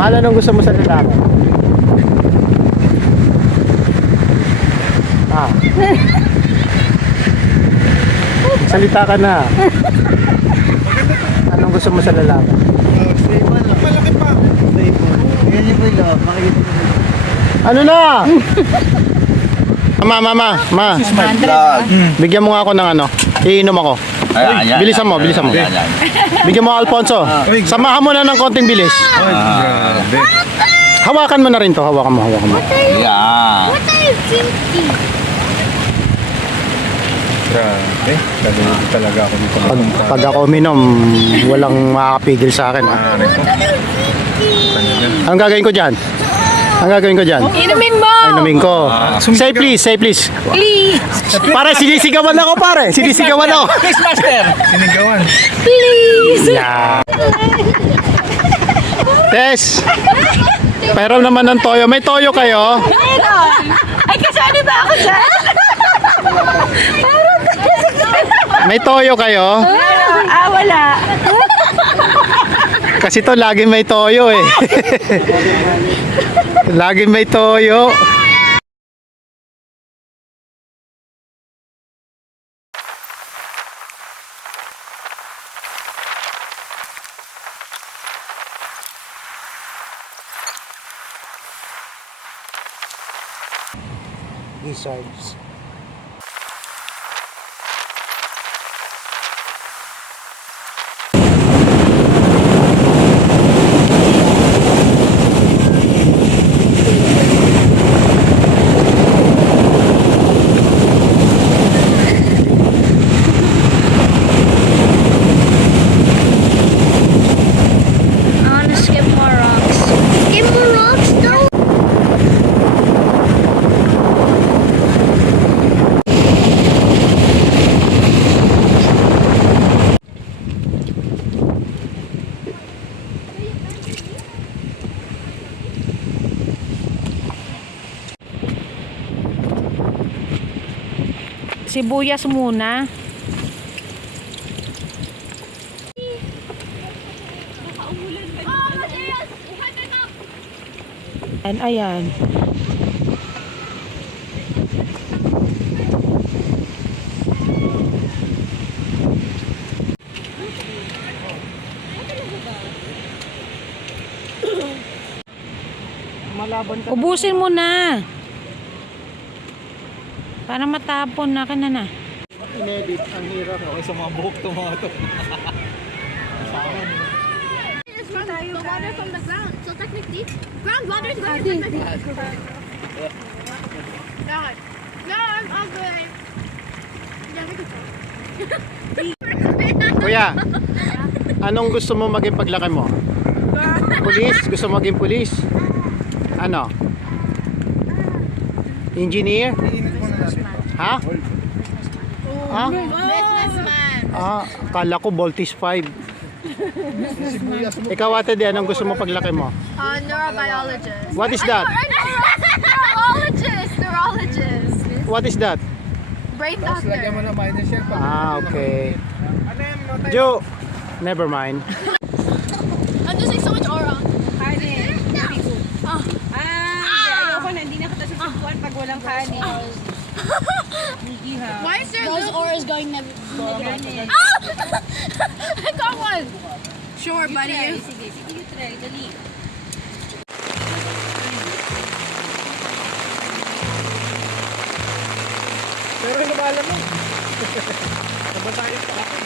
Mahal, anong gusto mo sa lalaki? Ah. Salita ka na. Anong gusto mo sa lalaki? Stable. Malaki pa. Stable. Yan yung boy love. Makikita ko dito. Ano na? Ma. Bigyan mo nga ako ng ano. Iinom ako. Bilisan mo. Bigyan mo Alfonso. Samahan mo na ng konting bilis. Grabe. Hawakan mo na rin to. Hawakan mo. Yeah. What are you drinking? Grabe. Galing talaga ako dito. Pag ako uminom, walang makakapigil sa akin. Ha? What are you drinking? Ang gagawin ko dyan? Inumin mo! Ay, inumin ko. Say please. Please! Pare, sinisigawan ako pare. Sinisigawan ako. Sinigawan. Please! Yeah. Tess. Pero naman ng toyo. May toyo kayo? Meron! Ay, kasali ba ako dyan? May toyo kayo? Wala. Kasi to lagi may toyo eh. Lagi may toyo. Lizards. I want to skip more rocks. Skip more rocks? No! Sibuyas muna. Ayan. Ubusin mo na. Para matapon na ka na. Inedit, ang hirap. Okay sa mga buhok to mga to. It's from the water from the ground. So technically, groundwater is going to the God. No, I'm ugly. Kuya, anong gusto mo maging paglaki mo? Pulis? Gusto mo maging pulis? Ano? Engineer? Ha? Ha? Businessman. Kala ko Voltis 5. Ikaw ate di, anong gusto mo paglaki mo? Neurobiologist. What is that? Neurologist. What is that? Brain Lagyan mo doctor. na minus yan. Okay. Ano yan mo tayo? Joe, never mind. I'm just like so much aura. Kanin. Ayoko na. Hindi na kita susubuan pag walang kanin. Why is there those auras going never? Oh! I got one. Sure, buddy. Sige, you try. Dali. Pero hinabala mo. Nabatayan pa ako.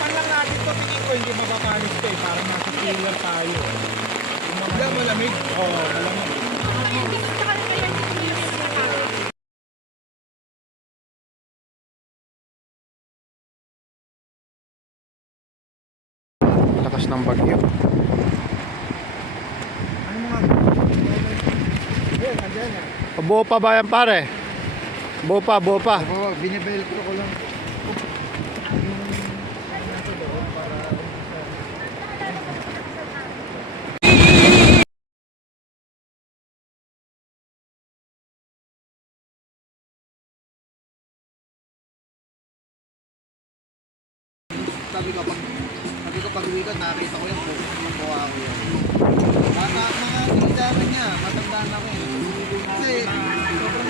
Pan lang natin to, tingin ko hindi mapapanis to eh. Parang nasa cooler tayo. Yung malamig. Oo, malamig. Lakas ng bagyo. Ano mga? Ayan, andyan na. Buo pa ba yan pare? Buo pa. Oo, binibel ko lang. Sabi ko pag uwi ka, nakita ko yung buka ko yun. Mga tinidara niya, matandaan ako eh. Kasi, sobrang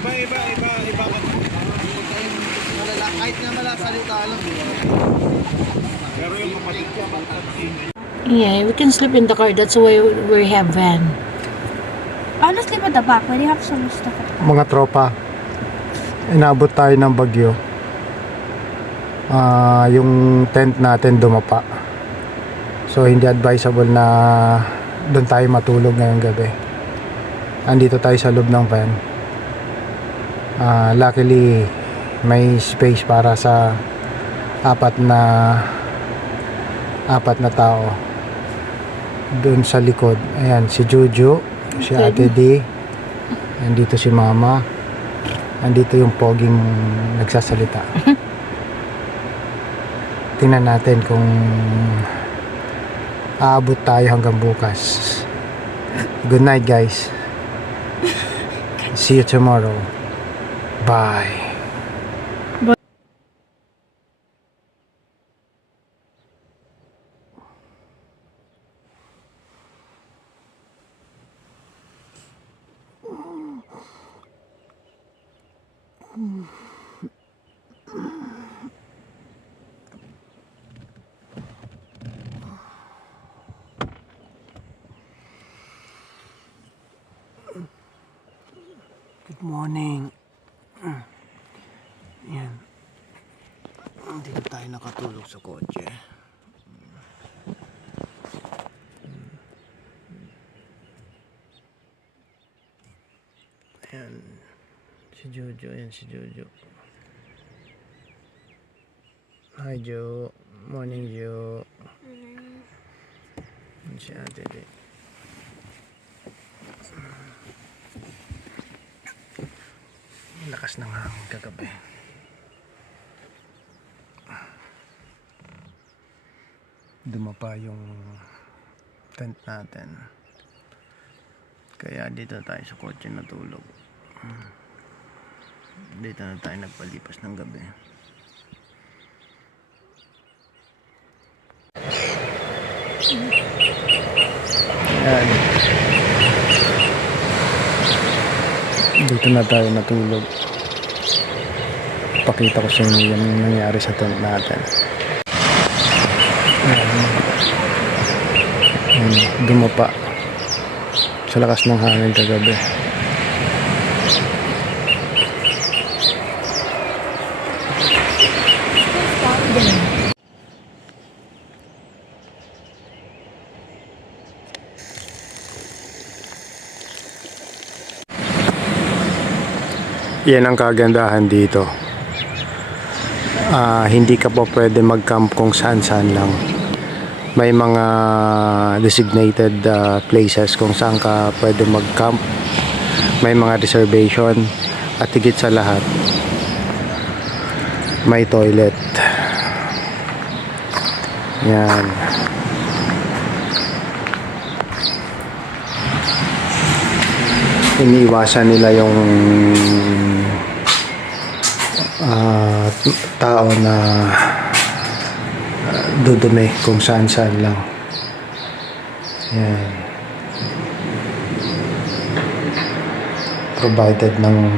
Iba ka. kahit nga malasalita lang. Pero yung kapatid ko, Yeah, we can sleep in the car. That's why we have van. I want to sleep at the back. Why do you have so much stuff at the back? Mga tropa, inabot tayo ng bagyo. Yung tent natin dumapa. So hindi advisable na doon tayo matulog ngayong gabi. Andito tayo sa loob ng van. Luckily may space para sa apat na tao. Doon sa likod, ayan si Juju, si Ate D, andito si Mama, andito yung poging nagsasalita. Tingnan natin kung aabot tayo hanggang bukas. Good night guys. See you tomorrow. Bye. Good morning. Yan. Hindi na tayo nakatulog sa kotse. Ayan. Si Jojo. Ayan si Jojo. Hi Jo. Morning Jo. Ayan si Ate D. Lakas ng hangin kagabi. Dumapa yung tent natin. Kaya dito tayo sa kotse natulog. Dito na tayo nagpalipas ng gabi. Ayan. Dito na tayo natulog. Pakita ko sa inyo yung nangyari sa tent natin. Dumapa sa lakas ng hangin kagabi. Yan ang kagandahan dito. Hindi ka po pwede mag-camp kung saan-saan lang. May mga designated places kung saan ka pwede mag-camp. May mga reservation. At higit sa lahat, may toilet. Yan. Iniiwasan nila yung tao na dudumi kung saan-saan lang. Yan. Provided ng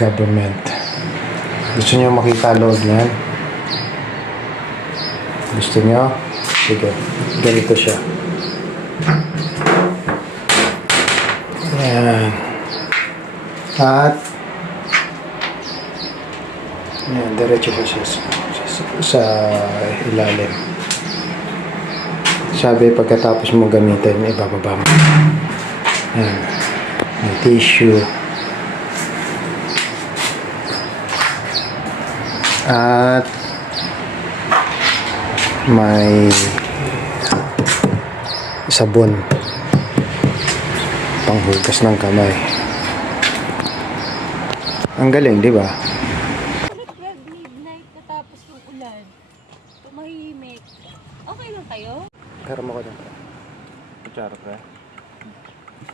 government. Gusto niyo makita loob niyan? Gusto niyo? Sige. Ganito siya. Yan. At yan, diretso po siya sa ilalim. Sabi pagkatapos mo gamitin, ibababa mo. Yan. May tissue. At may sabon. Panghugas ng kamay. Ang galing, di ba? 12 midnight natapos yung ulan. Tumahimik. Okay lang kayo? Pero mo ko dun. Kutsara pre.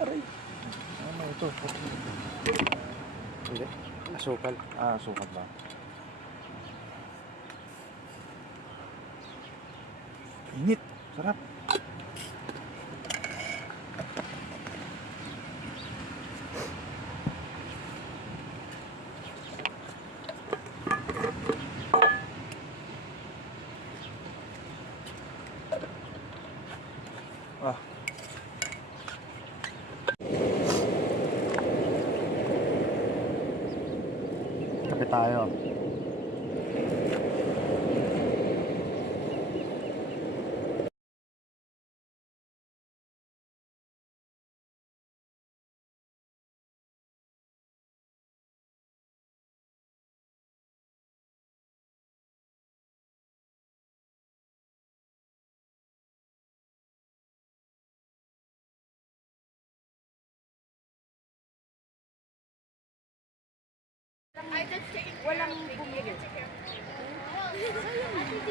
Aray. Ano ito? Hindi. Asukal. Asukal ba? Init. Sarap. Ah. Kape tayo.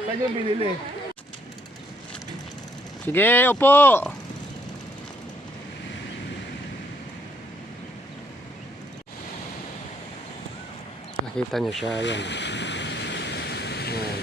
Saan yung binili? Sige, upo! Nakita niyo siya, yan. Yan.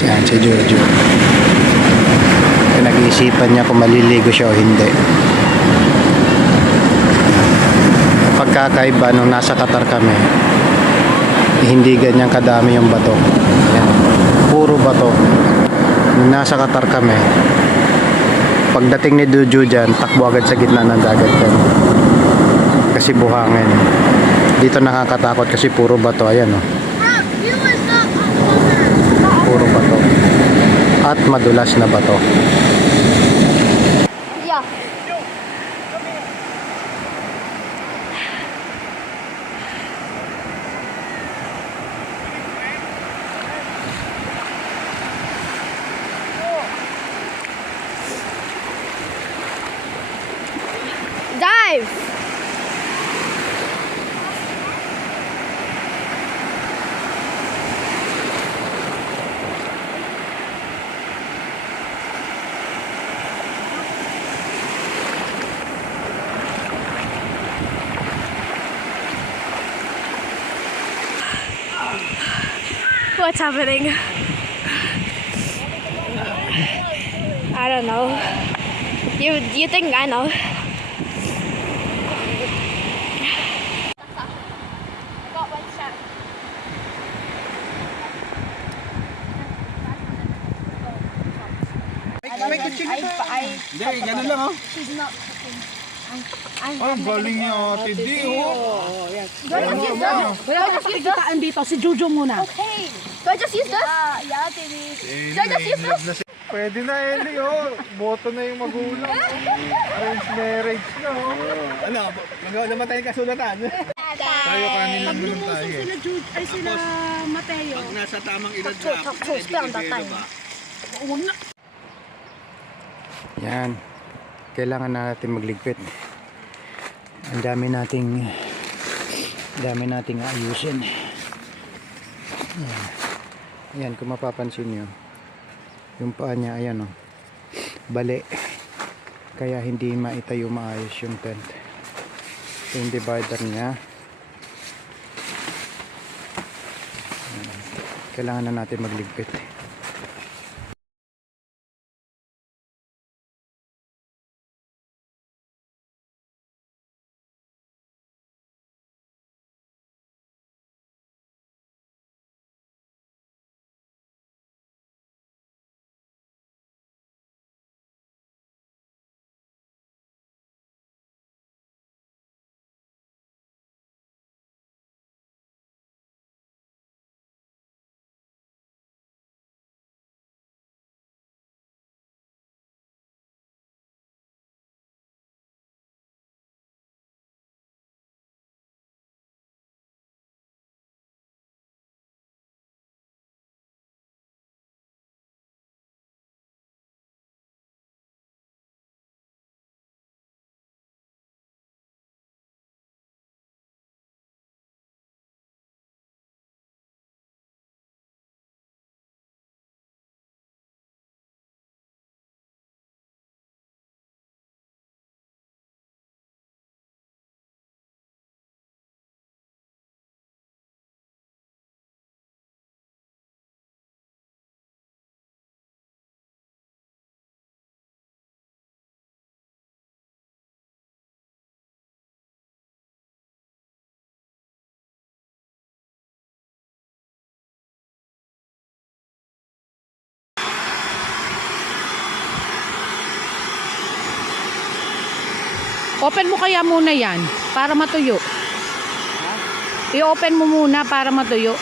Yan, si Jojo. Pinag-iisipan niya kung maliligo siya o hindi. Pagkakaiba nung nasa Qatar kami, hindi ganyan kadami yung bato. Yan. Puro bato. Nung nasa Qatar kami, pagdating ni Jojo dyan, takbo agad sa gitna ng dagat yan. Kasi buhangin. Dito nakakatakot kasi puro bato. Ayan o. Puro bato at madulas na bato. Yeah. Dive! What's happening? I don't know. You think I know? May kitchen pa. Hindi, ganun lang oh. She's not cooking. Ang galing niya, Tidi oh. Wala ka pakikitaan dito. Si Jojo muna. Okay. Do I just use this? Yeah, Timmy. Should I just use this? Pwede na Eli oh. Boto na yung magulang. Arranged marriage na oh. Ano, namatay yung kasulatan. Tayo kanin lang naman tayo eh. Sila Jojo, ay sila Mateo. Pag nasa tamang edad na, Huwag na. Yan. Kailangan natin magligpit. Ang dami nating ayusin. Yan. Ayan, kung mapapansin nyo, yung paa niya, ayan o, bali. Kaya hindi maitayo maayos yung tent. Ito yung divider niya. Ayan. Kailangan na natin magligpit. Open mo kaya muna yan para matuyo. I-open mo muna para matuyo.